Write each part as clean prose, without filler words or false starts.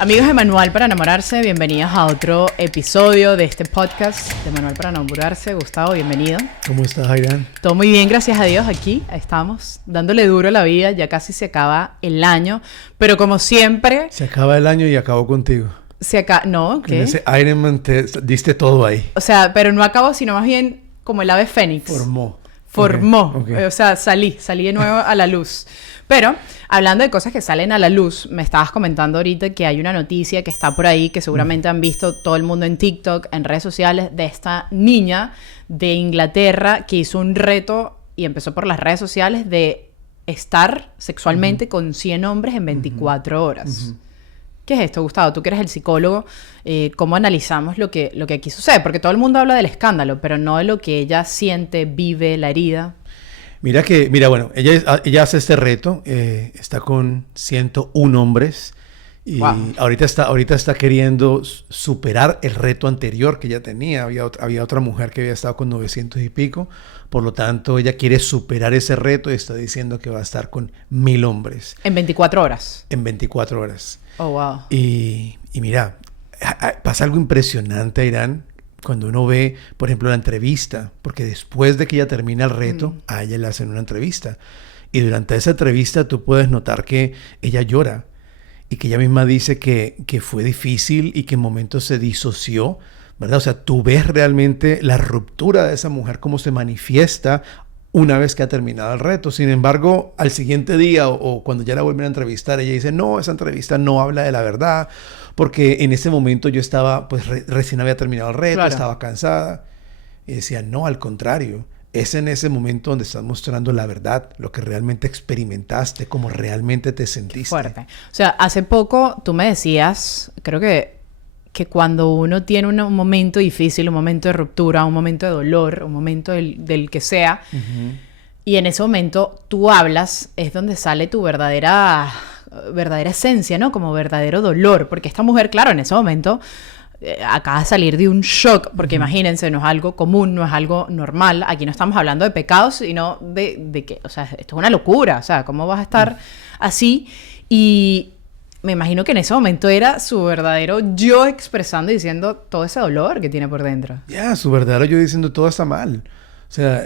Amigos de Manual para Enamorarse, bienvenidos a otro episodio de este podcast de Manual para Enamorarse. Gustavo, bienvenido. ¿Cómo estás, Airán? Todo muy bien, gracias a Dios. Aquí estamos dándole duro a la vida. Ya casi se acaba el año, pero como siempre... Se acaba el año y acabó contigo. No, ¿qué? En ese Ironman te diste todo ahí. O sea, pero no acabó, sino más bien como el ave fénix. Formó. Okay. O sea, salí de nuevo a la luz. Pero, hablando de cosas que salen a la luz, me estabas comentando ahorita que hay una noticia que está por ahí, que seguramente han visto todo el mundo en TikTok, en redes sociales, de esta niña de Inglaterra que hizo un reto y empezó por las redes sociales de estar sexualmente con 100 hombres en 24 horas. ¿Qué es esto, Gustavo? Tú que eres el psicólogo, ¿cómo analizamos lo que aquí sucede? Porque todo el mundo habla del escándalo, pero no de lo que ella siente, vive, la herida. Bueno, ella hace este reto, está con 101 hombres y wow. ahorita está queriendo superar el reto anterior que ella tenía. Había otra mujer que había estado con 900 y pico, por lo tanto ella quiere superar ese reto y está diciendo que va a estar con 1000 hombres. ¿En 24 horas? En 24 horas. Oh, wow. Y mira, pasa algo impresionante, Irán, cuando uno ve, por ejemplo, la entrevista, porque después de que ella termina el reto, a ella le hacen una entrevista. Y durante esa entrevista tú puedes notar que ella llora y que ella misma dice que fue difícil y que en momentos se disoció, ¿verdad? O sea, tú ves realmente la ruptura de esa mujer, cómo se manifiesta una vez que ha terminado el reto. Sin embargo, al siguiente día o cuando ya la vuelven a entrevistar, ella dice, no, esa entrevista no habla de la verdad, porque en ese momento yo estaba, pues recién había terminado el reto, claro. Estaba cansada. Y decía, no, al contrario, es en ese momento donde estás mostrando la verdad, lo que realmente experimentaste, cómo realmente te sentiste. Qué fuerte. O sea, hace poco tú me decías, creo que cuando uno tiene un momento difícil, un momento de ruptura, un momento de dolor, un momento del que sea, y en ese momento tú hablas, es donde sale tu verdadera esencia, ¿no? Como verdadero dolor, porque esta mujer, claro, en ese momento acaba de salir de un shock, porque imagínense, no es algo común, no es algo normal, aquí no estamos hablando de pecados, sino de que, o sea, esto es una locura, o sea, ¿cómo vas a estar así? Y me imagino que en ese momento era su verdadero yo expresando y diciendo todo ese dolor que tiene por dentro. Su verdadero yo diciendo todo está mal. O sea,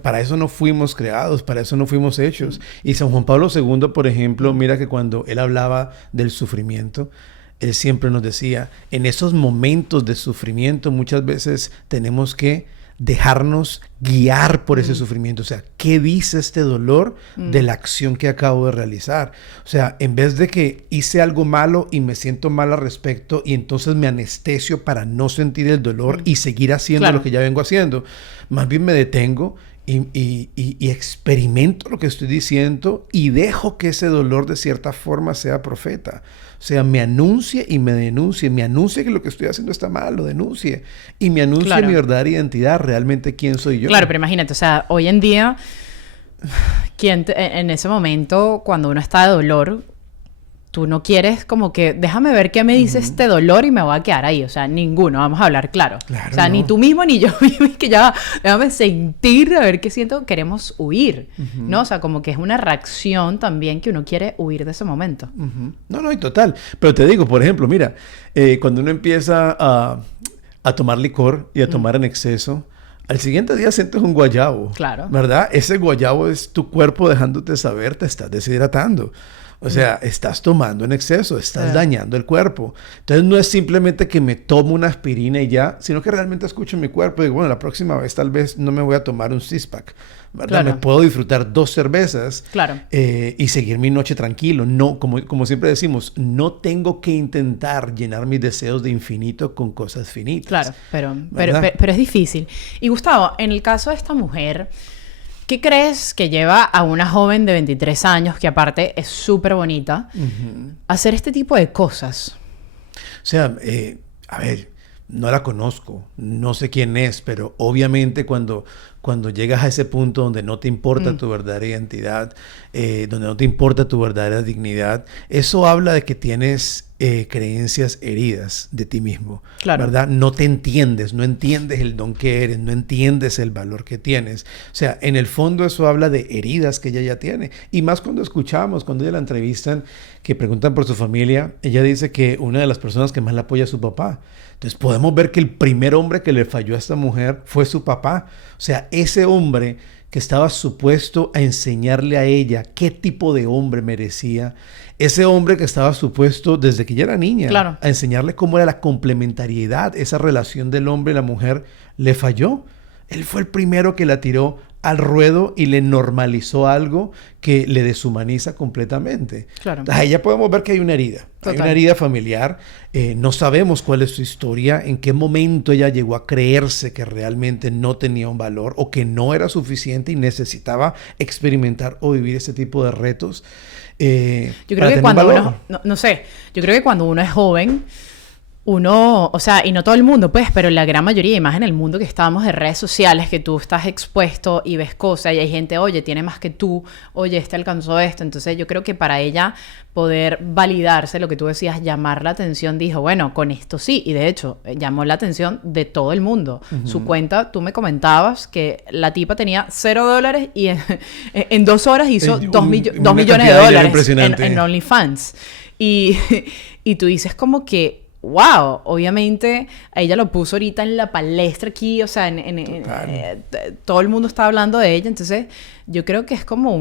para eso no fuimos creados, para eso no fuimos hechos. Y San Juan Pablo II, por ejemplo, mira que cuando él hablaba del sufrimiento, él siempre nos decía, en esos momentos de sufrimiento muchas veces tenemos que dejarnos guiar por ese sufrimiento. O sea, ¿qué dice este dolor de la acción que acabo de realizar? O sea, en vez de que hice algo malo y me siento mal al respecto y entonces me anestesio para no sentir el dolor y seguir haciendo lo que ya vengo haciendo, más bien me detengo y experimento lo que estoy diciendo y dejo que ese dolor de cierta forma sea profeta. O sea, me anuncie y me denuncie. Me anuncie que lo que estoy haciendo está mal, lo denuncie. Y me anuncie mi verdadera identidad, realmente quién soy yo. Claro, pero imagínate, o sea, hoy en día, en ese momento, cuando uno está de dolor, tú no quieres como que, déjame ver qué me dice este dolor y me voy a quedar ahí. O sea, ninguno, vamos a hablar claro. O sea, ni tú mismo ni yo, que ya, déjame sentir, a ver qué siento, queremos huir, ¿no? O sea, como que es una reacción también que uno quiere huir de ese momento. No, y total. Pero te digo, por ejemplo, mira, cuando uno empieza a tomar licor y a tomar en exceso, al siguiente día sientes un guayabo. Claro. ¿Verdad? Ese guayabo es tu cuerpo dejándote saber, te estás deshidratando. O sea, estás tomando en exceso, estás dañando el cuerpo. Entonces no es simplemente que me tomo una aspirina y ya, sino que realmente escucho mi cuerpo y digo, bueno, la próxima vez tal vez no me voy a tomar un six-pack, ¿verdad? Me puedo disfrutar 2 cervezas y seguir mi noche tranquilo. No, como siempre decimos, no tengo que intentar llenar mis deseos de infinito con cosas finitas. Claro, pero es difícil. Y Gustavo, en el caso de esta mujer, ¿qué crees que lleva a una joven de 23 años, que aparte es súper bonita, a hacer este tipo de cosas? O sea, a ver, no la conozco, no sé quién es, pero obviamente cuando cuando llegas a ese punto donde no te importa tu verdadera identidad, donde no te importa tu verdadera dignidad, eso habla de que tienes creencias heridas de ti mismo, claro. ¿verdad? No te entiendes, no entiendes el don que eres, no entiendes el valor que tienes. O sea, en el fondo eso habla de heridas que ella ya tiene. Y más cuando escuchamos, cuando ella la entrevistan, que preguntan por su familia, ella dice que una de las personas que más la apoya es su papá. Entonces podemos ver que el primer hombre que le falló a esta mujer fue su papá. O sea, ese hombre que estaba supuesto a enseñarle a ella qué tipo de hombre merecía. Ese hombre que estaba supuesto desde que ella era niña, claro, a enseñarle cómo era la complementariedad, esa relación del hombre y la mujer, le falló. Él fue el primero que la tiró al ruedo y le normalizó algo que le deshumaniza completamente. Claro. Entonces, ahí ya podemos ver que hay una herida. Total. Hay una herida familiar. No sabemos cuál es su historia, en qué momento ella llegó a creerse que realmente no tenía un valor o que no era suficiente y necesitaba experimentar o vivir ese tipo de retos. Yo creo que cuando uno, no sé, yo creo que cuando uno es joven, uno, o sea, y no todo el mundo, pues, pero la gran mayoría, y más en el mundo que estamos de redes sociales, que tú estás expuesto y ves cosas y hay gente, oye, tiene más que tú, oye, este alcanzó esto. Entonces yo creo que para ella poder validarse, lo que tú decías, llamar la atención, dijo, bueno, con esto sí. Y de hecho, llamó la atención de todo el mundo. Su cuenta, tú me comentabas que la tipa tenía $0 y en 2 horas hizo 2 millones de dólares en OnlyFans. Y tú dices como que, wow, obviamente ella lo puso ahorita en la palestra aquí, o sea, todo el mundo está hablando de ella. Entonces yo creo que es como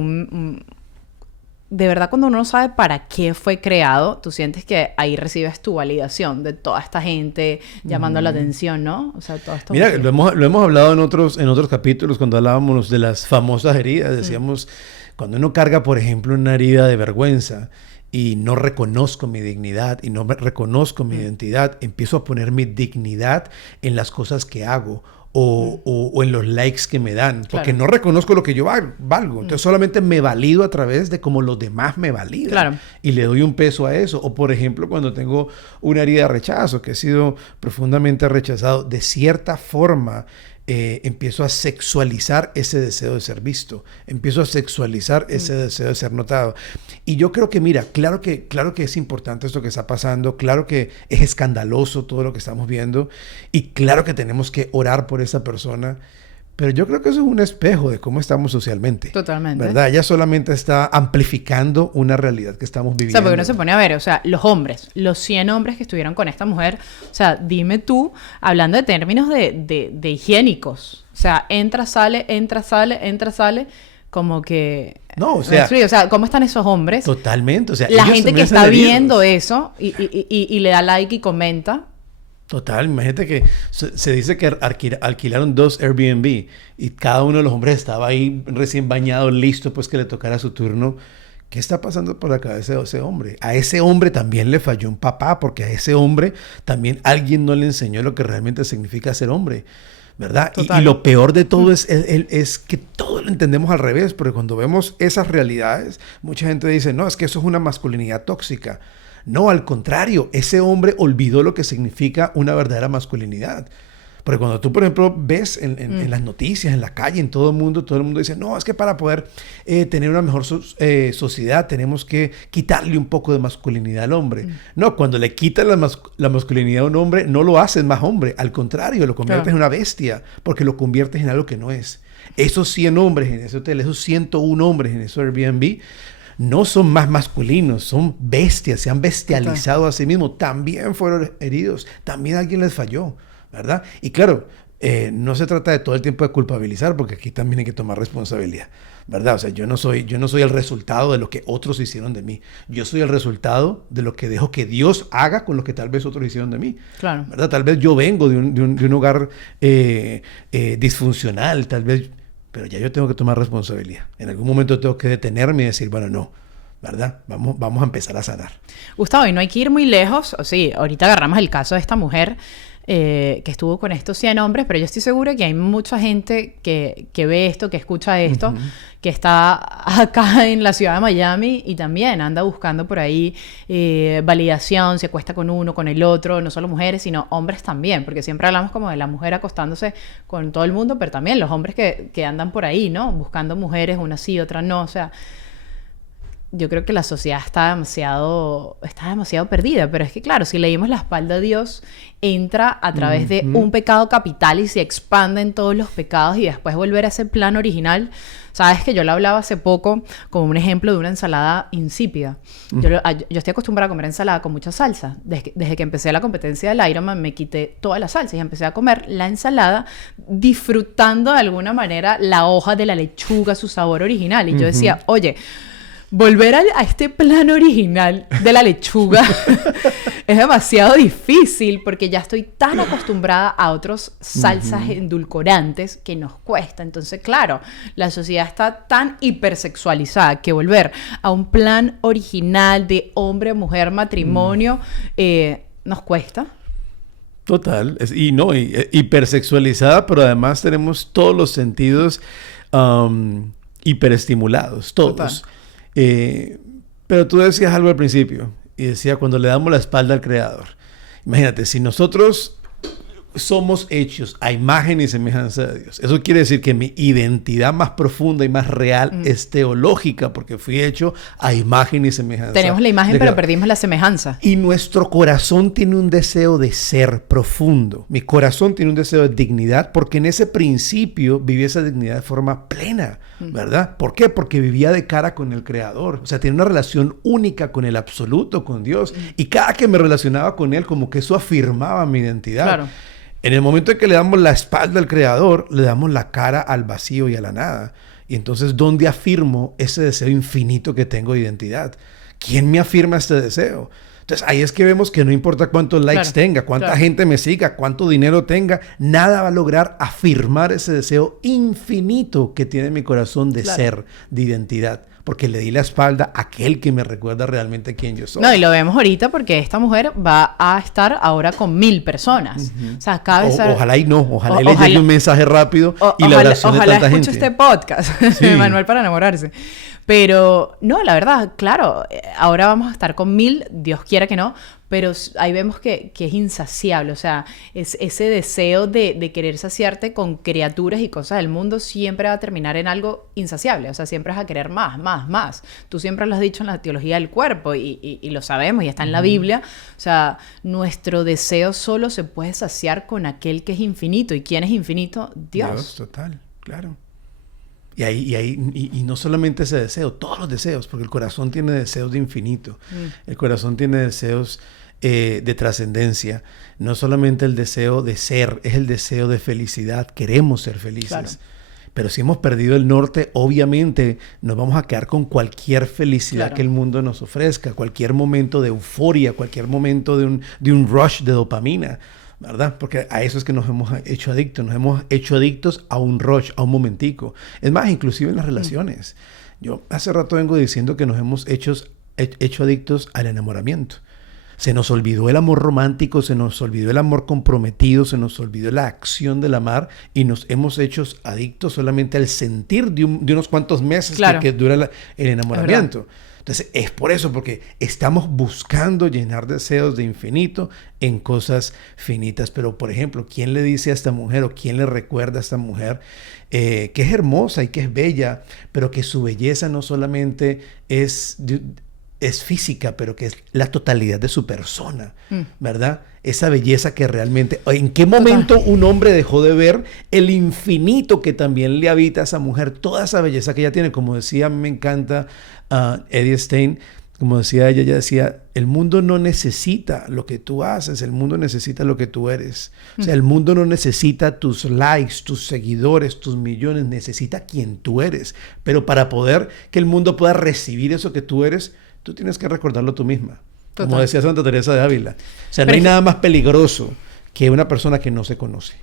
de verdad, cuando uno no sabe para qué fue creado, tú sientes que ahí recibes tu validación de toda esta gente llamando la atención, ¿no? O sea, todo esto. Mira, lo hemos hablado en otros capítulos cuando hablábamos de las famosas heridas. Decíamos, cuando uno carga, por ejemplo, una herida de vergüenza y no reconozco mi dignidad y no reconozco mi identidad, empiezo a poner mi dignidad en las cosas que hago o en los likes que me dan, porque no reconozco lo que yo valgo. Entonces solamente me valido a través de cómo los demás me validan. Claro. Y le doy un peso a eso. O por ejemplo, cuando tengo una herida de rechazo, que he sido profundamente rechazado, de cierta forma empiezo a sexualizar ese deseo de ser visto. Empiezo a sexualizar ese deseo de ser notado. Y yo creo que, mira, claro que es importante esto que está pasando. Claro que es escandaloso todo lo que estamos viendo. Y claro que tenemos que orar por esa persona. Pero yo creo que eso es un espejo de cómo estamos socialmente. Totalmente. ¿Verdad? Ella solamente está amplificando una realidad que estamos viviendo. O sea, porque uno se pone a ver, o sea, los hombres, los 100 hombres que estuvieron con esta mujer, o sea, dime tú, hablando de términos de higiénicos, o sea, entra, sale, como que... No, o sea, ¿cómo están esos hombres? Totalmente, o sea... La gente que está viendo eso y le da like y comenta... Total, imagínate que se dice que alquilaron 2 Airbnb y cada uno de los hombres estaba ahí recién bañado, listo pues que le tocara su turno. ¿Qué está pasando por la cabeza de ese hombre? A ese hombre también le falló un papá, porque a ese hombre también alguien no le enseñó lo que realmente significa ser hombre, ¿verdad? Y lo peor de todo es que todo lo entendemos al revés, porque cuando vemos esas realidades, mucha gente dice, no, es que eso es una masculinidad tóxica. No, al contrario, ese hombre olvidó lo que significa una verdadera masculinidad. Porque cuando tú, por ejemplo, ves en las noticias, en la calle, en todo el mundo dice, no, es que para poder tener una mejor sociedad tenemos que quitarle un poco de masculinidad al hombre. No, cuando le quitas la masculinidad a un hombre, no lo haces más hombre. Al contrario, lo conviertes en una bestia, porque lo conviertes en algo que no es. Esos 100 hombres en ese hotel, esos 101 hombres en ese Airbnb, no son más masculinos, son bestias, se han bestializado a sí mismos, también fueron heridos, también alguien les falló, ¿verdad? Y claro, no se trata de todo el tiempo de culpabilizar, porque aquí también hay que tomar responsabilidad, ¿verdad? O sea, yo no soy el resultado de lo que otros hicieron de mí, yo soy el resultado de lo que dejo que Dios haga con lo que tal vez otros hicieron de mí, claro. ¿verdad? Tal vez yo vengo de un hogar disfuncional, tal vez... Pero ya yo tengo que tomar responsabilidad. En algún momento tengo que detenerme y decir, bueno, no, ¿verdad? Vamos a empezar a sanar. Gustavo, y no hay que ir muy lejos. Sí, ahorita agarramos el caso de esta mujer. que estuvo con estos 100 hombres, pero yo estoy segura que hay mucha gente que ve esto, que escucha esto, que está acá en la ciudad de Miami y también anda buscando por ahí validación, se acuesta con uno, con el otro, no solo mujeres, sino hombres también, porque siempre hablamos como de la mujer acostándose con todo el mundo, pero también los hombres que andan por ahí, ¿no? Buscando mujeres, una sí, otra no, o sea... Yo creo que la sociedad está demasiado perdida, pero es que claro, si le dimos la espalda a Dios, entra a través de un pecado capital y se expande en todos los pecados y después volver a ese plan original. Sabes que yo lo hablaba hace poco como un ejemplo de una ensalada insípida. Yo estoy acostumbrada a comer ensalada con mucha salsa. Desde que empecé la competencia del Ironman me quité toda la salsa y empecé a comer la ensalada disfrutando de alguna manera la hoja de la lechuga, su sabor original. Y yo decía, oye... Volver a este plan original de la lechuga es demasiado difícil porque ya estoy tan acostumbrada a otros salsas endulcorantes que nos cuesta. Entonces, claro, la sociedad está tan hipersexualizada que volver a un plan original de hombre, mujer, matrimonio nos cuesta. Total. Hipersexualizada, pero además tenemos todos los sentidos hiperestimulados, todos. Total. Pero tú decías algo al principio y decía cuando le damos la espalda al Creador. Imagínate, si nosotros somos hechos a imagen y semejanza de Dios, eso quiere decir que mi identidad más profunda y más real es teológica porque fui hecho a imagen y semejanza. Tenemos la imagen pero perdimos la semejanza. Y nuestro corazón tiene un deseo de ser profundo. Mi corazón tiene un deseo de dignidad porque en ese principio viví esa dignidad de forma plena, ¿verdad? ¿Por qué? Porque vivía de cara con el Creador. O sea, tenía una relación única con el absoluto, con Dios. Y cada que me relacionaba con Él, como que eso afirmaba mi identidad. Claro. En el momento en que le damos la espalda al Creador, le damos la cara al vacío y a la nada. Y entonces, ¿dónde afirmo ese deseo infinito que tengo de identidad? ¿Quién me afirma este deseo? Entonces, ahí es que vemos que no importa cuántos likes tenga, cuánta gente me siga, cuánto dinero tenga, nada va a lograr afirmar ese deseo infinito que tiene mi corazón de ser, de identidad. Porque le di la espalda a aquel que me recuerda realmente quién yo soy. No, y lo vemos ahorita porque esta mujer va a estar ahora con 1000 personas. O sea, cada vez... Ojalá y no. Ojalá le llegue un mensaje rápido y la oración de tanta gente. Ojalá escuche este podcast. Sí. Manual para enamorarse. Pero, no, la verdad, claro, ahora vamos a estar con 1000, Dios quiera que no, pero ahí vemos que es insaciable, o sea, ese deseo de querer saciarte con criaturas y cosas del mundo siempre va a terminar en algo insaciable, o sea, siempre vas a querer más, más, más. Tú siempre lo has dicho en la teología del cuerpo y lo sabemos y está en la Biblia, o sea, nuestro deseo solo se puede saciar con aquel que es infinito. ¿Y quién es infinito? Dios. Dios, total, claro. Y no solamente ese deseo, todos los deseos, porque el corazón tiene deseos de infinito. El corazón tiene deseos de trascendencia. No solamente el deseo de ser, es el deseo de felicidad. Queremos ser felices. Claro. Pero si hemos perdido el norte, obviamente nos vamos a quedar con cualquier felicidad que el mundo nos ofrezca, cualquier momento de euforia, cualquier momento de un rush de dopamina, ¿verdad? Porque a eso es que nos hemos hecho adictos a un rush, a un momentico. Es más, inclusive en las relaciones. Yo hace rato vengo diciendo que nos hemos hecho adictos al enamoramiento. Se nos olvidó el amor romántico, se nos olvidó el amor comprometido, se nos olvidó la acción del amar y nos hemos hecho adictos solamente al sentir de unos cuantos meses que dura el enamoramiento. Entonces, es por eso, porque estamos buscando llenar deseos de infinito en cosas finitas. Pero, por ejemplo, ¿quién le dice a esta mujer o quién le recuerda a esta mujer que es hermosa y que es bella, pero que su belleza no solamente es física, pero que es la totalidad de su persona, ¿verdad? Esa belleza que realmente... ¿En qué momento un hombre dejó de ver el infinito que también le habita a esa mujer? Toda esa belleza que ella tiene. Como decía, a mí me encanta Eddie Stein, como decía ella decía, el mundo no necesita lo que tú haces, el mundo necesita lo que tú eres. O sea, el mundo no necesita tus likes, tus seguidores, tus millones, necesita quien tú eres. Pero para poder que el mundo pueda recibir eso que tú eres, tú tienes que recordarlo tú misma. Total. Como decía Santa Teresa de Ávila. O sea, no hay nada más peligroso que una persona que no se conoce.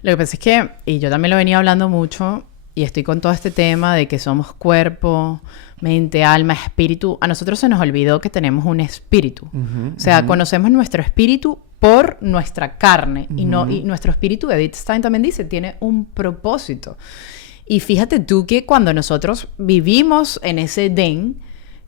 Lo que pasa es que, y yo también lo venía hablando mucho, y estoy con todo este tema de que somos cuerpo, mente, alma, espíritu. A nosotros se nos olvidó que tenemos un espíritu. O sea, conocemos nuestro espíritu, por nuestra carne y nuestro espíritu, Edith Stein también dice, tiene un propósito. Y fíjate tú que cuando nosotros vivimos en ese Edén,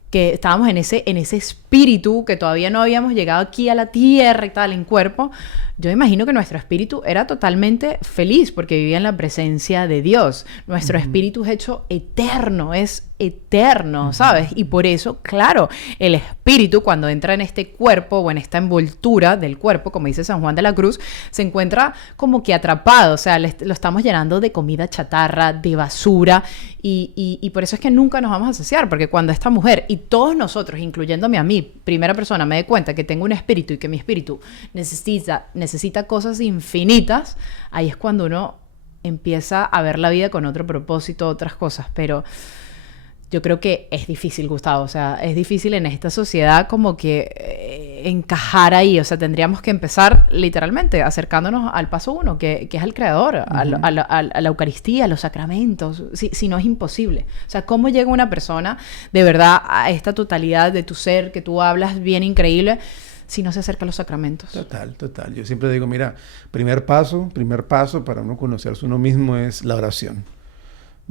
que estábamos en ese espíritu, que todavía no habíamos llegado aquí a la tierra y tal, en cuerpo, yo imagino que nuestro espíritu era totalmente feliz porque vivía en la presencia de Dios. Nuestro espíritu es hecho eterno, es eterno, ¿sabes? Y por eso, claro, el espíritu cuando entra en este cuerpo o en esta envoltura del cuerpo, como dice San Juan de la Cruz, se encuentra como que atrapado, o sea, lo estamos llenando de comida chatarra, de basura, y por eso es que nunca nos vamos a saciar, porque cuando esta mujer y todos nosotros, incluyéndome a mí, primera persona, me dé cuenta que tengo un espíritu y que mi espíritu necesita cosas infinitas, ahí es cuando uno empieza a ver la vida con otro propósito, otras cosas, pero yo creo que es difícil, Gustavo, o sea, es difícil en esta sociedad como que encajar ahí, o sea, tendríamos que empezar literalmente acercándonos al paso 1, que es al Creador, a la Eucaristía, a los sacramentos, si no es imposible. O sea, ¿cómo llega una persona de verdad a esta totalidad de tu ser que tú hablas bien increíble si no se acerca a los sacramentos? Total. Yo siempre digo, mira, primer paso para uno conocerse uno mismo es la oración.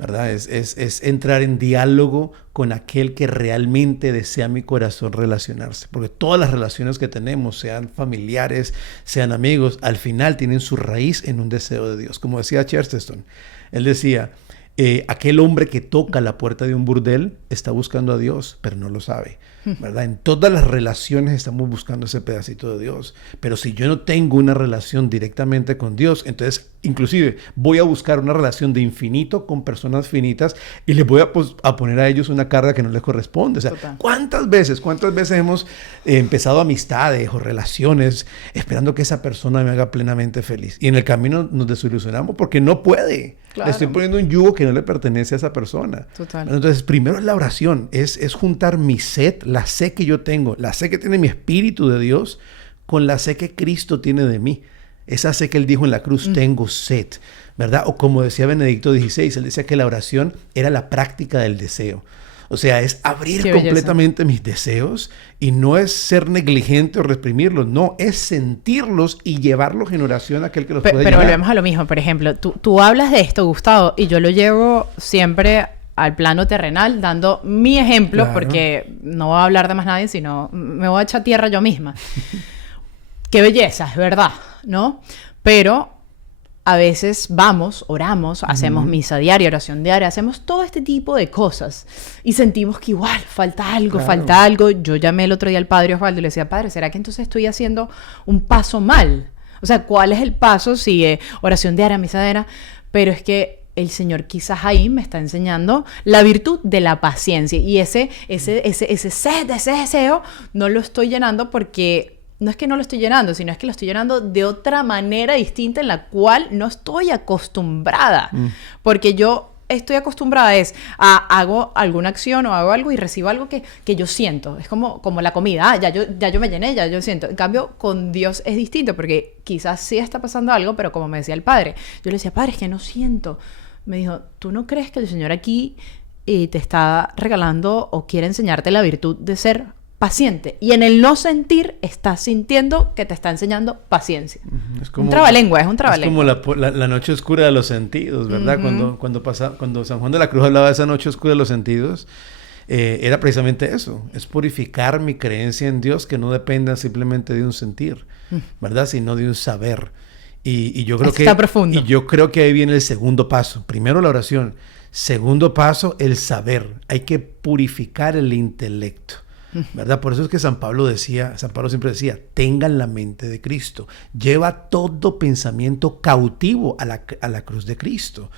¿Verdad? Es entrar en diálogo con aquel que realmente desea mi corazón relacionarse. Porque todas las relaciones que tenemos, sean familiares, sean amigos, al final tienen su raíz en un deseo de Dios. Como decía Chesterton, él decía, aquel hombre que toca la puerta de un burdel está buscando a Dios, pero no lo sabe. ¿Verdad? En todas las relaciones estamos buscando ese pedacito de Dios. Pero si yo no tengo una relación directamente con Dios, entonces inclusive voy a buscar una relación de infinito con personas finitas y les voy a poner a ellos una carga que no les corresponde. O sea, ¿cuántas veces hemos empezado amistades o relaciones esperando que esa persona me haga plenamente feliz? Y en el camino nos desilusionamos porque no puede. Claro. Le estoy poniendo un yugo que no le pertenece a esa persona. Total. Entonces, primero es la oración, es juntar mi sed, la sed que yo tengo, la sed que tiene mi espíritu de Dios, con la sed que Cristo tiene de mí. Esa sed que Él dijo en la cruz, tengo sed, ¿verdad? O como decía Benedicto XVI, él decía que la oración era la práctica del deseo. O sea, es abrir completamente mis deseos y no es ser negligente o reprimirlos, no, es sentirlos y llevarlos en oración a aquel que los puede llevar. Pero volvemos a lo mismo, por ejemplo, tú hablas de esto, Gustavo, y yo lo llevo siempre al plano terrenal, dando mi ejemplo, claro, porque no voy a hablar de más nadie, sino me voy a echar tierra yo misma. Qué belleza, es verdad, ¿no? Pero a veces vamos, oramos, hacemos misa diaria, oración diaria, hacemos todo este tipo de cosas y sentimos que igual falta algo. Yo llamé el otro día al padre Osvaldo y le decía, padre, ¿será que entonces estoy haciendo un paso mal? O sea, ¿cuál es el paso? Sí, oración diaria, misa diaria, pero es que el Señor quizás ahí me está enseñando la virtud de la paciencia y ese sed, ese deseo, no lo estoy llenando porque no es que no lo estoy llenando, sino es que lo estoy llenando de otra manera distinta en la cual no estoy acostumbrada. Porque yo estoy acostumbrada hago alguna acción o hago algo y recibo algo que yo siento. Es como la comida. Ya yo me llené, ya yo siento. En cambio, con Dios es distinto porque quizás sí está pasando algo, pero como me decía el padre, yo le decía, padre, es que no siento. Me dijo, ¿tú no crees que el Señor aquí te está regalando o quiere enseñarte la virtud de ser paciente? Y en el no sentir, estás sintiendo que te está enseñando paciencia. Es como un trabalengua. Es como la noche oscura de los sentidos, ¿verdad? Cuando San Juan de la Cruz hablaba de esa noche oscura de los sentidos, era precisamente eso. Es purificar mi creencia en Dios que no dependa simplemente de un sentir, ¿verdad? Sino de un saber. Y yo creo está profundo. Y yo creo que ahí viene el segundo paso. Primero la oración. Segundo paso, el saber. Hay que purificar el intelecto, ¿verdad? Por eso es que San Pablo siempre decía, tengan la mente de Cristo. Lleva todo pensamiento cautivo a la cruz de Cristo,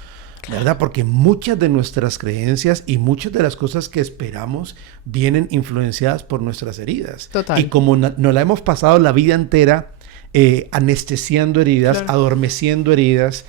¿verdad? Claro. Porque muchas de nuestras creencias y muchas de las cosas que esperamos vienen influenciadas por nuestras heridas. Total. Y como nos la hemos pasado la vida entera anestesiando heridas, claro, adormeciendo heridas,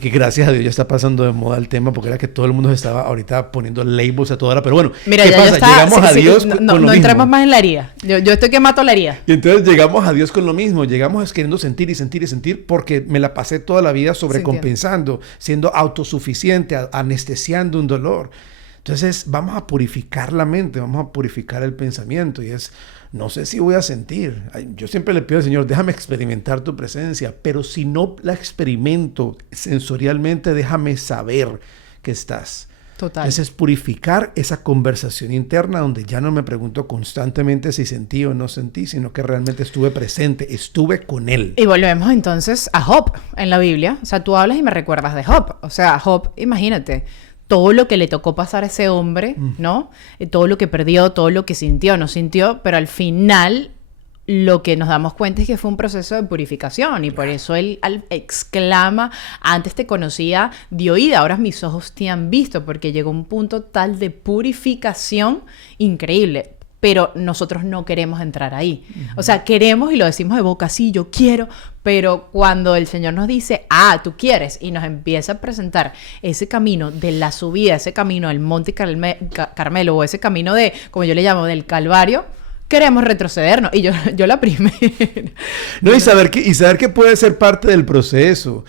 que gracias a Dios ya está pasando de moda el tema, porque era que todo el mundo se estaba ahorita poniendo labels a toda hora. Pero bueno, mira, ¿qué pasa? Está, llegamos a Dios con lo mismo. No entramos más en la herida. Yo estoy que mato la herida. Y entonces llegamos a Dios con lo mismo. Llegamos queriendo sentir y sentir y sentir, porque me la pasé toda la vida sobrecompensando, siendo autosuficiente, anestesiando un dolor. Entonces vamos a purificar la mente, vamos a purificar el pensamiento, y es no sé si voy a sentir. Yo siempre le pido al Señor, déjame experimentar tu presencia, pero si no la experimento sensorialmente, déjame saber que estás. Total. Entonces, purificar esa conversación interna donde ya no me pregunto constantemente si sentí o no sentí, sino que realmente estuve presente, estuve con Él. Y volvemos entonces a Job en la Biblia. O sea, tú hablas y me recuerdas de Job. O sea, Job, imagínate, todo lo que le tocó pasar a ese hombre, ¿no? Todo lo que perdió, todo lo que sintió, no sintió, pero al final lo que nos damos cuenta es que fue un proceso de purificación y por eso él exclama, antes te conocía de oída, ahora mis ojos te han visto, porque llegó un punto tal de purificación increíble. Pero nosotros no queremos entrar ahí. O sea, queremos y lo decimos de boca, sí, yo quiero, pero cuando el Señor nos dice, tú quieres, y nos empieza a presentar ese camino de la subida, ese camino del Monte Carmelo, o ese camino de, como yo le llamo, del Calvario, queremos retrocedernos. Y yo la primera. No, y saber que puede ser parte del proceso.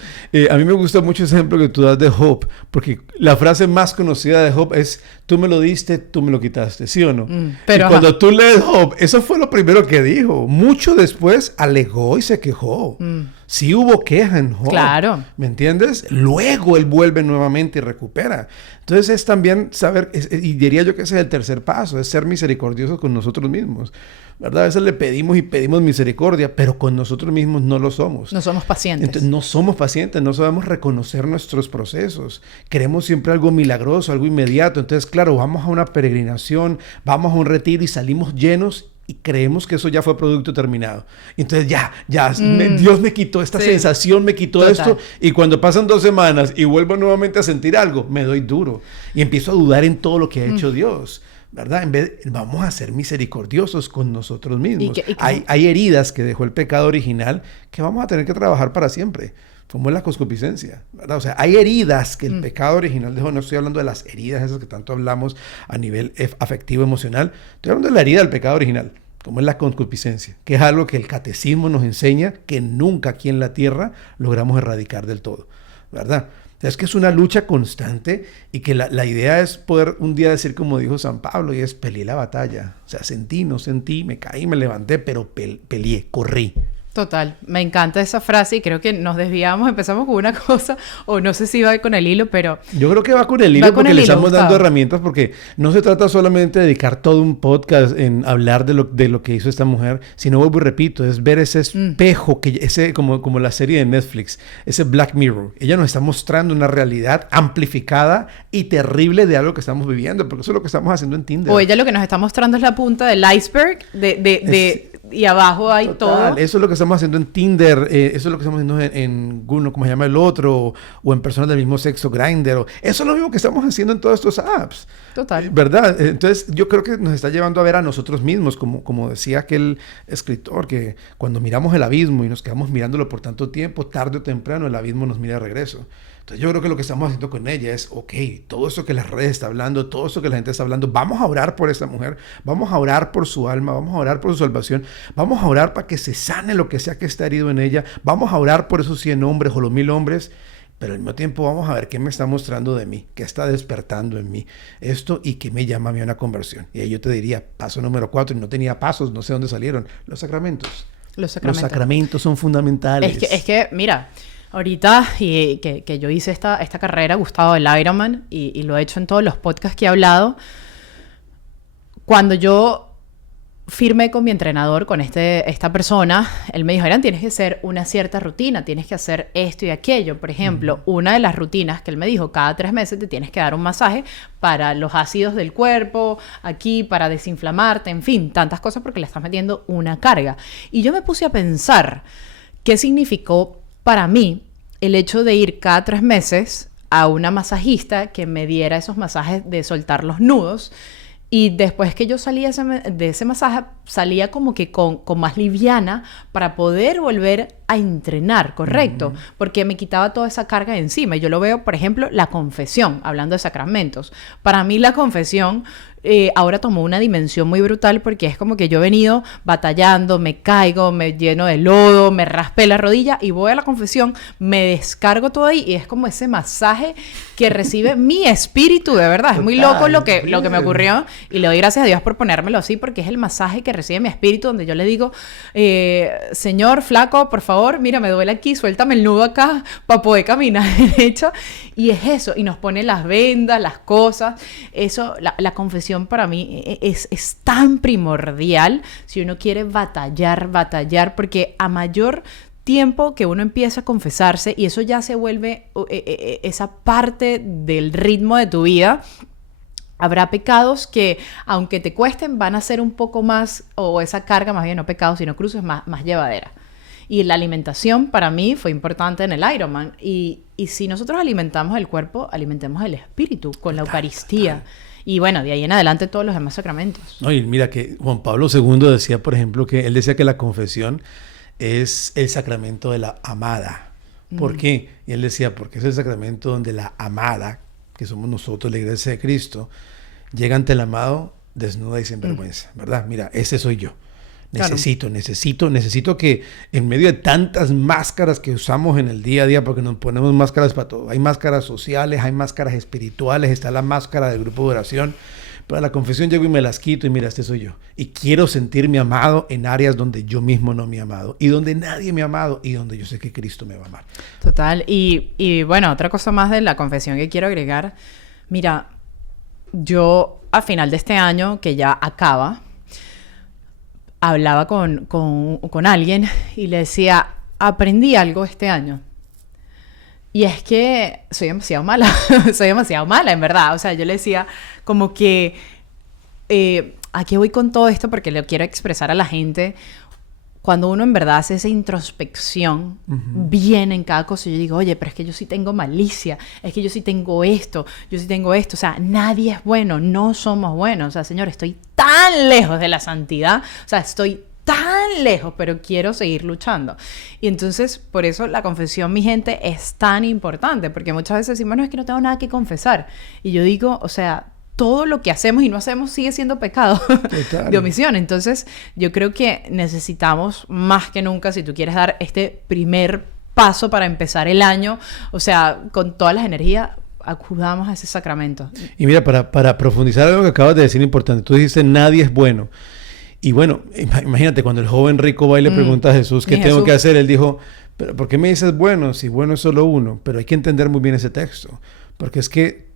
A mí me gusta mucho ese ejemplo que tú das de Job, porque la frase más conocida de Job es, tú me lo diste, tú me lo quitaste, ¿sí o no? Pero y cuando tú lees Job, eso fue lo primero que dijo. Mucho después alegó y se quejó. Sí hubo queja en Job. Claro. ¿Me entiendes? Luego él vuelve nuevamente y recupera. Entonces es también saber, y diría yo que ese es el tercer paso, es ser misericordiosos con nosotros mismos. ¿Verdad? A veces le pedimos y pedimos misericordia, pero con nosotros mismos no lo somos. No somos pacientes. Entonces, no somos pacientes, no sabemos reconocer nuestros procesos. Queremos siempre algo milagroso, algo inmediato. Entonces, claro, vamos a una peregrinación, vamos a un retiro y salimos llenos y creemos que eso ya fue producto terminado. Entonces Dios me quitó esta sensación, me quitó esto, y cuando pasan 2 semanas y vuelvo nuevamente a sentir algo, me doy duro y empiezo a dudar en todo lo que ha hecho Dios, ¿verdad? En vez de, vamos a ser misericordiosos con nosotros mismos. Hay heridas que dejó el pecado original que vamos a tener que trabajar para siempre, como es la concupiscencia, ¿verdad? O sea, hay heridas que el pecado original dejó. No estoy hablando de las heridas esas que tanto hablamos a nivel afectivo, emocional. Estoy hablando de la herida del pecado original, como es la concupiscencia, que es algo que el catecismo nos enseña que nunca aquí en la tierra logramos erradicar del todo, ¿verdad? Es que es una lucha constante y que la idea es poder un día decir como dijo San Pablo, y es peleé la batalla. O sea, sentí, no sentí, me caí, me levanté, pero peleé, corrí. Total, me encanta esa frase y creo que nos desviamos, empezamos con una cosa, o no sé si va con el hilo, pero... Yo creo que va con el hilo porque le estamos dando herramientas, porque no se trata solamente de dedicar todo un podcast en hablar de lo que hizo esta mujer, sino, vuelvo y repito, es ver ese espejo, como la serie de Netflix, ese Black Mirror. Ella nos está mostrando una realidad amplificada y terrible de algo que estamos viviendo, porque eso es lo que estamos haciendo en Tinder. O ella lo que nos está mostrando es la punta del iceberg y abajo hay todo. Eso es lo que estamos haciendo en Tinder, eso es lo que estamos haciendo en Google, como se llama el otro, o en personas del mismo sexo, Grindr. Eso es lo mismo que estamos haciendo en todos estos apps. Total. ¿Verdad? Entonces, yo creo que nos está llevando a ver a nosotros mismos, como decía aquel escritor, que cuando miramos el abismo y nos quedamos mirándolo por tanto tiempo, tarde o temprano el abismo nos mira de regreso. Entonces yo creo que lo que estamos haciendo con ella es, todo eso que las redes está hablando, todo eso que la gente está hablando, vamos a orar por esta mujer, vamos a orar por su alma, vamos a orar por su salvación, vamos a orar para que se sane lo que sea que está herido en ella, vamos a orar por esos 100 hombres o los 1000 hombres, pero al mismo tiempo vamos a ver qué me está mostrando de mí, qué está despertando en mí esto y qué me llama a mí a una conversión. Y ahí yo te diría, paso número 4, y no tenía pasos, no sé dónde salieron, los sacramentos. Los sacramentos son fundamentales. Es que mira... Ahorita, y que yo hice esta carrera, Gustavo, del Ironman, y lo he hecho en todos los podcasts que he hablado, cuando yo firmé con mi entrenador, con esta persona, él me dijo, Eran, tienes que hacer una cierta rutina, tienes que hacer esto y aquello. Por ejemplo, una de las rutinas que él me dijo, cada 3 meses te tienes que dar un masaje para los ácidos del cuerpo, aquí, para desinflamarte, en fin, tantas cosas porque le estás metiendo una carga. Y yo me puse a pensar qué significó para mí el hecho de ir cada 3 meses a una masajista que me diera esos masajes de soltar los nudos, y después que yo salía de ese masaje, salía como que con más liviana para poder volver a entrenar, ¿correcto? Porque me quitaba toda esa carga de encima. Y yo lo veo, por ejemplo, la confesión, hablando de sacramentos. Para mí la confesión ahora tomó una dimensión muy brutal porque es como que yo he venido batallando, me caigo, me lleno de lodo, me raspé la rodilla y voy a la confesión, me descargo todo ahí y es como ese masaje que recibe mi espíritu, de verdad. Es muy loco lo que me ocurrió y le doy gracias a Dios por ponérmelo así porque es el masaje que recibe mi espíritu donde yo le digo, señor flaco, por favor, mira, me duele aquí, suéltame el nudo acá para poder caminar derecho. Y es eso, y nos pone las vendas, las cosas. Eso, la confesión para mí es tan primordial si uno quiere batallar, porque a mayor tiempo que uno empieza a confesarse y eso ya se vuelve esa parte del ritmo de tu vida, habrá pecados que, aunque te cuesten, van a ser un poco más, o esa carga, más bien no pecados, sino cruces, más llevadera. Y la alimentación para mí fue importante en el Ironman. Y si nosotros alimentamos el cuerpo, alimentemos el espíritu con la Eucaristía. Y bueno, de ahí en adelante todos los demás sacramentos. No, y mira que Juan Pablo II decía, por ejemplo, que él decía que la confesión es el sacramento de la amada. ¿Por qué? Y él decía, porque es el sacramento donde la amada, que somos nosotros, la Iglesia de Cristo, llega ante el amado desnuda y sin vergüenza, ¿verdad? Mira, ese soy yo. Necesito que en medio de tantas máscaras que usamos en el día a día, porque nos ponemos máscaras para todo. Hay máscaras sociales, hay máscaras espirituales, está la máscara del grupo de oración. Pero a la confesión llego y me las quito y mira, este soy yo. Y quiero sentirme amado en áreas donde yo mismo no me he amado y donde nadie me ha amado y donde yo sé que Cristo me va a amar. Total. Y bueno, otra cosa más de la confesión que quiero agregar. Mira, yo a final de este año, que ya acaba, hablaba con alguien y le decía, aprendí algo este año. Y es que soy demasiado mala, en verdad. O sea, yo le decía como que, ¿a qué voy con todo esto? Porque lo quiero expresar a la gente. Cuando uno en verdad hace esa introspección bien en cada cosa, yo digo, oye, pero es que yo sí tengo malicia, es que yo sí tengo esto. O sea, nadie es bueno, no somos buenos. O sea, Señor, estoy tan lejos de la santidad, o sea, estoy tan lejos, pero quiero seguir luchando. Y entonces, por eso la confesión, mi gente, es tan importante, porque muchas veces decimos, no, es que no tengo nada que confesar. Y yo digo, o sea, todo lo que hacemos y no hacemos sigue siendo pecado de omisión. Entonces, yo creo que necesitamos más que nunca, si tú quieres dar este primer paso para empezar el año, o sea, con todas las energías, acudamos a ese sacramento. Y mira, para profundizar algo que acabas de decir importante, tú dijiste, nadie es bueno. Y bueno, imagínate, cuando el joven rico va y le pregunta a Jesús, ¿qué tengo que hacer? Él dijo, ¿pero por qué me dices bueno si bueno es solo uno? Pero hay que entender muy bien ese texto, porque es que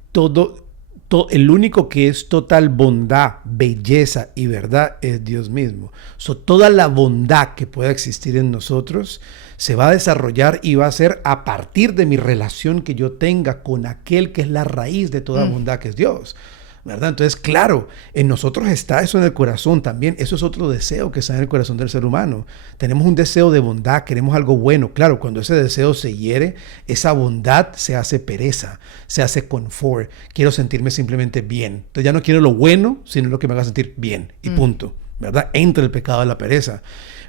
el único que es total bondad, belleza y verdad es Dios mismo. Toda la bondad que pueda existir en nosotros se va a desarrollar y va a ser a partir de mi relación que yo tenga con aquel que es la raíz de toda bondad, que es Dios, ¿verdad? Entonces, claro, en nosotros está eso en el corazón también. Eso es otro deseo que está en el corazón del ser humano. Tenemos un deseo de bondad, queremos algo bueno. Claro, cuando ese deseo se hiere, esa bondad se hace pereza, se hace confort. Quiero sentirme simplemente bien. Entonces ya no quiero lo bueno, sino lo que me haga sentir bien y punto, ¿verdad? Entra el pecado de la pereza.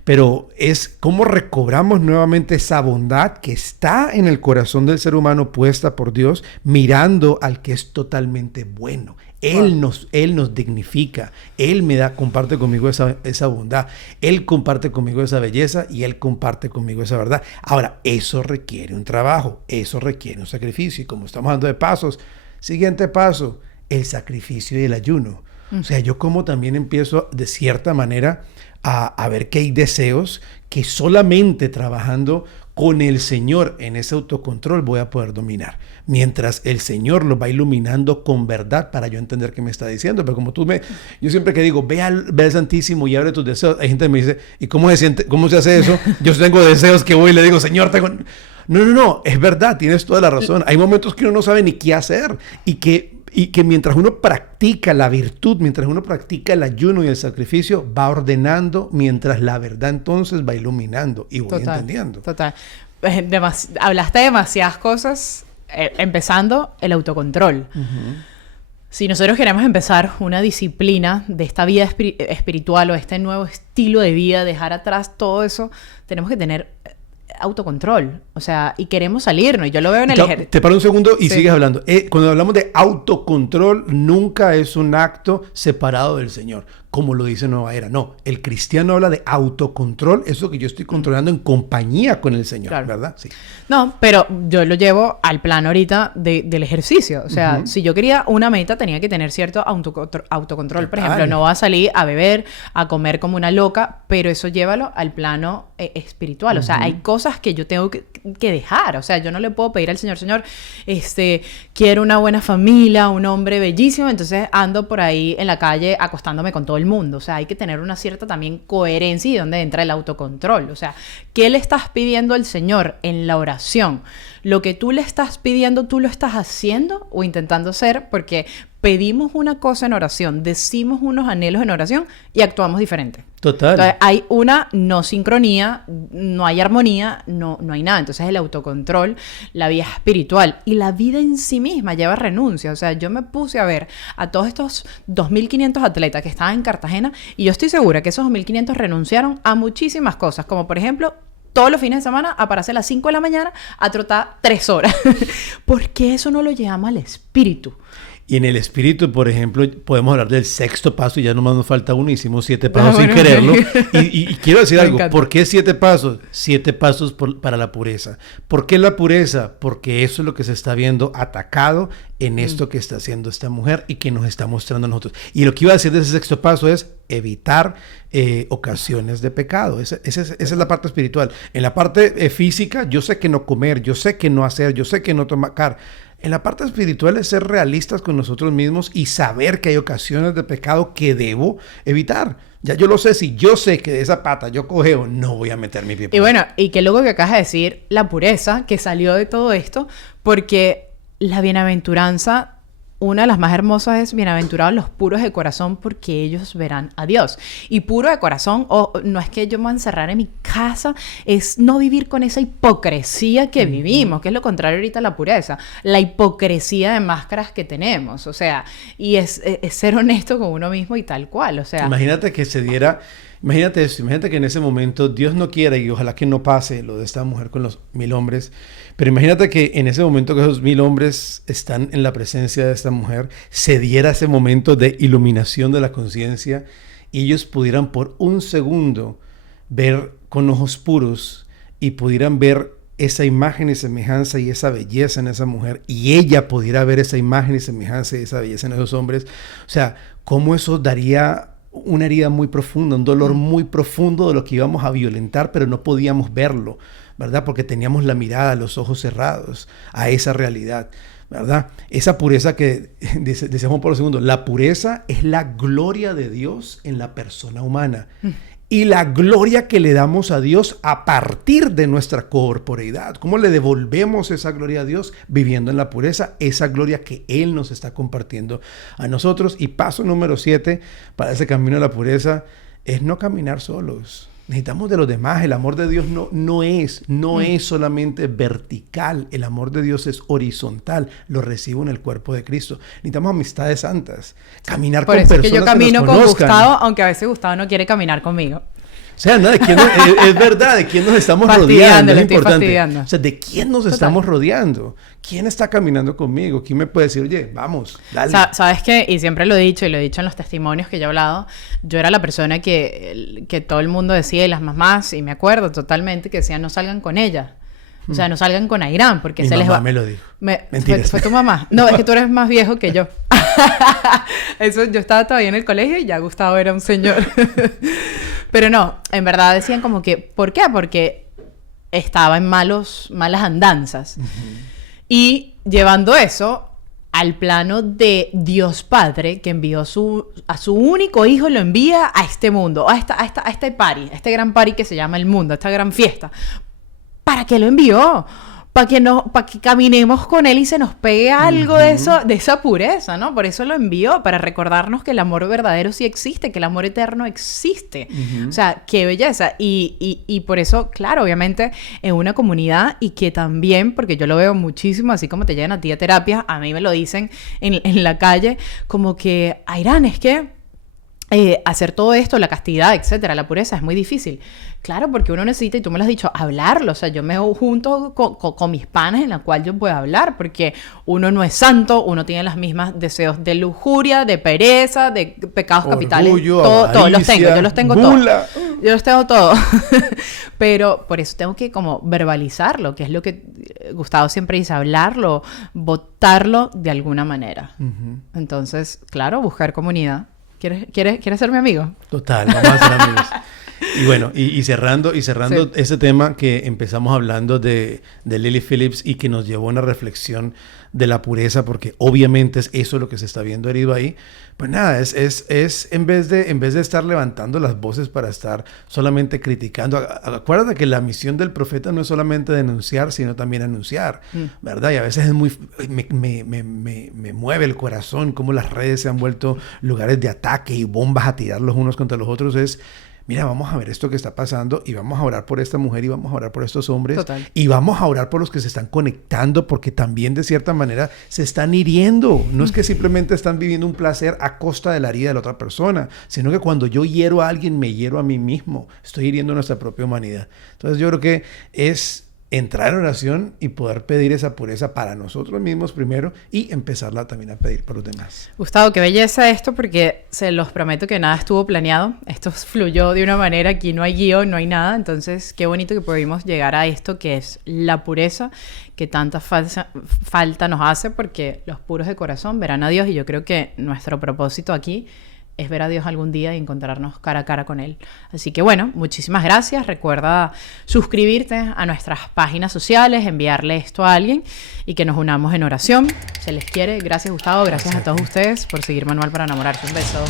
Pero es cómo recobramos nuevamente esa bondad que está en el corazón del ser humano puesta por Dios, mirando al que es totalmente bueno. Él nos dignifica, Él comparte conmigo esa bondad, Él comparte conmigo esa belleza y Él comparte conmigo esa verdad. Ahora, eso requiere un trabajo, eso requiere un sacrificio. Y como estamos hablando de pasos, siguiente paso, el sacrificio y el ayuno. O sea, yo como también empiezo de cierta manera a ver que hay deseos que solamente trabajando con el Señor en ese autocontrol voy a poder dominar. Mientras el Señor lo va iluminando con verdad para yo entender qué me está diciendo. Pero como yo siempre que digo, ve al Santísimo y abre tus deseos, hay gente que me dice, ¿y cómo se hace eso? Yo tengo deseos que voy y le digo, Señor, tengo... No, es verdad, tienes toda la razón. Hay momentos que uno no sabe ni qué hacer y que mientras uno practica la virtud, mientras uno practica el ayuno y el sacrificio, va ordenando, mientras la verdad entonces va iluminando y voy entendiendo. Total. Hablaste de demasiadas cosas, empezando el autocontrol. Si nosotros queremos empezar una disciplina de esta vida espiritual o este nuevo estilo de vida, dejar atrás todo eso, tenemos que tener autocontrol. O sea, y queremos salirnos. Y yo lo veo en el ejército. Te paro un segundo y Sí. sigues hablando. Cuando hablamos de autocontrol, nunca es un acto separado del Señor, como lo dice Nueva Era. No, el cristiano habla de autocontrol, eso que yo estoy controlando en compañía con el Señor, Claro. ¿verdad? Sí. No, pero yo lo llevo al plano ahorita del ejercicio. O sea, si yo quería una meta, tenía que tener cierto autocontrol. Por Total. ejemplo, no va a salir a beber, a comer como una loca, pero eso llévalo al plano espiritual. O sea, hay cosas que yo tengo que dejar. O sea, yo no le puedo pedir al Señor, Señor, quiero una buena familia, un hombre bellísimo, entonces ando por ahí en la calle acostándome con todo el mundo. O sea, hay que tener una cierta también coherencia y donde entra el autocontrol. O sea, ¿qué le estás pidiendo al Señor en la oración? ¿Lo que tú le estás pidiendo, tú lo estás haciendo o intentando hacer? Porque pedimos una cosa en oración, decimos unos anhelos en oración y actuamos diferente. Total. Entonces, hay una no sincronía, no hay armonía, no hay nada. Entonces, el autocontrol, la vida espiritual y la vida en sí misma lleva renuncia. O sea, yo me puse a ver a todos estos 2.500 atletas que estaban en Cartagena y yo estoy segura que esos 2.500 renunciaron a muchísimas cosas, como por ejemplo, todos los fines de semana a pararse a las 5 de la mañana a trotar 3 horas. ¿Por qué eso no lo llevamos al espíritu? Y en el espíritu, por ejemplo, podemos hablar del sexto paso, y ya nomás nos falta uno, hicimos 7 pasos sin bueno. quererlo. Y quiero decir Me algo, encanta. ¿por qué 7 pasos? 7 pasos para la pureza. ¿Por qué la pureza? Porque eso es lo que se está viendo atacado en esto que está haciendo esta mujer y que nos está mostrando a nosotros. Y lo que iba a decir de ese sexto paso es evitar ocasiones de pecado. Esa es la parte espiritual. En la parte física, yo sé que no comer, yo sé que no hacer, yo sé que no tomar. En la parte espiritual es ser realistas con nosotros mismos y saber que hay ocasiones de pecado que debo evitar. Ya yo lo sé, si yo sé que de esa pata yo cojeo, no voy a meter mi pie por Y ahí. bueno, y qué loco que acabas de decir la pureza que salió de todo esto, porque la bienaventuranza, una de las más hermosas es bienaventurados los puros de corazón porque ellos verán a Dios. Y puro de corazón, no es que yo me voy a encerrar en mi casa, es no vivir con esa hipocresía que vivimos, que es lo contrario ahorita a la pureza, la hipocresía de máscaras que tenemos, o sea, y es ser honesto con uno mismo y tal cual, o sea. Imagínate que se diera, imagínate esto, imagínate que en ese momento Dios no quiera y ojalá que no pase lo de esta mujer con los 1,000 hombres, pero imagínate que en ese momento que esos 1,000 hombres están en la presencia de esta mujer, se diera ese momento de iluminación de la conciencia y ellos pudieran por un segundo ver con ojos puros y pudieran ver esa imagen y semejanza y esa belleza en esa mujer y ella pudiera ver esa imagen y semejanza y esa belleza en esos hombres. O sea, cómo eso daría una herida muy profunda, un dolor muy profundo de lo que íbamos a violentar, pero no podíamos verlo, ¿verdad? Porque teníamos la mirada, los ojos cerrados a esa realidad, ¿verdad? Esa pureza que, dice Juan Pablo II, la pureza es la gloria de Dios en la persona humana. Y la gloria que le damos a Dios a partir de nuestra corporeidad. ¿Cómo le devolvemos esa gloria a Dios? Viviendo en la pureza, esa gloria que Él nos está compartiendo a nosotros. Y paso número 7 para ese camino de la pureza es no caminar solos. Necesitamos de los demás. El amor de Dios no es solamente vertical. El amor de Dios es horizontal. Lo recibo en el cuerpo de Cristo. Necesitamos amistades santas. Caminar Por con eso personas es que yo camino nos con conozcan. Gustavo, aunque a veces Gustavo no quiere caminar conmigo. O sea, ¿no? Es verdad, ¿de quién nos estamos rodeando? Fastidiando, Es le estoy importante. fastidiando. O sea, ¿de quién nos Total. estamos rodeando? ¿Quién está caminando conmigo? ¿Quién me puede decir, oye, vamos, dale? ¿Sabes qué? Y siempre lo he dicho, y lo he dicho en los testimonios que yo he hablado, yo era la persona que todo el mundo decía, y las mamás, y me acuerdo totalmente, que decían, no salgan con ella. O sea, no salgan con Airán, porque Mi se les mamá va... me lo dijo. ¿Fue Mentiras. tu mamá? No, es que tú eres más viejo que yo. Eso, yo estaba todavía en el colegio y ya Gustavo era un señor. Pero no, en verdad decían como que, ¿por qué? Porque estaba en malas andanzas. Y llevando eso al plano de Dios Padre, que envió a su único hijo, lo envía a este mundo, a este party, a este gran party que se llama el mundo, a esta gran fiesta. ¿Para qué lo envió? Para que caminemos con él y se nos pegue algo de esa pureza, ¿no? Por eso lo envió, para recordarnos que el amor verdadero sí existe, que el amor eterno existe. O sea, qué belleza. Y por eso, claro, obviamente, en una comunidad y que también, porque yo lo veo muchísimo, así como te llegan a ti a terapia, a mí me lo dicen en la calle, como que, Airán, es que hacer todo esto, la castidad, etcétera, la pureza, es muy difícil. Claro, porque uno necesita, y tú me lo has dicho, hablarlo. O sea, yo me junto con mis panas en la cual yo puedo hablar, porque uno no es santo, uno tiene los mismos deseos de lujuria, de pereza, de pecados capitales. Todos los tengo, yo los tengo todos. Yo los tengo todos. Pero por eso tengo que como verbalizarlo, que es lo que Gustavo siempre dice, hablarlo, botarlo de alguna manera. Entonces, claro, buscar comunidad. ¿Quieres ser mi amigo? Total, vamos a ser amigos. Y bueno, y cerrando sí. Ese tema que empezamos hablando de Lily Phillips y que nos llevó a una reflexión de la pureza, porque obviamente es eso lo que se está viendo herido ahí. Pues nada, es en vez de estar levantando las voces para estar solamente criticando. Acuérdate que la misión del profeta no es solamente denunciar, sino también anunciar, ¿verdad? Y a veces es muy... Me mueve el corazón cómo las redes se han vuelto lugares de ataque y bombas a tirar los unos contra los otros. Mira, vamos a ver esto que está pasando y vamos a orar por esta mujer y vamos a orar por estos hombres. Total. Y vamos a orar por los que se están conectando, porque también de cierta manera se están hiriendo. No es que simplemente están viviendo un placer a costa de la herida de la otra persona, sino que cuando yo hiero a alguien, me hiero a mí mismo. Estoy hiriendo a nuestra propia humanidad. Entonces yo creo que es entrar en oración y poder pedir esa pureza para nosotros mismos primero y empezarla también a pedir por los demás. Gustavo, qué belleza esto, porque se los prometo que nada estuvo planeado. Esto fluyó de una manera, aquí no hay guión, no hay nada. Entonces, qué bonito que pudimos llegar a esto que es la pureza, que tanta falta nos hace, porque los puros de corazón verán a Dios, y yo creo que nuestro propósito aquí es ver a Dios algún día y encontrarnos cara a cara con Él. Así que bueno, muchísimas gracias. Recuerda suscribirte a nuestras páginas sociales, enviarle esto a alguien y que nos unamos en oración. Se les quiere. Gracias, Gustavo. Gracias a todos ustedes por seguir Manual para Enamorarse. Un beso.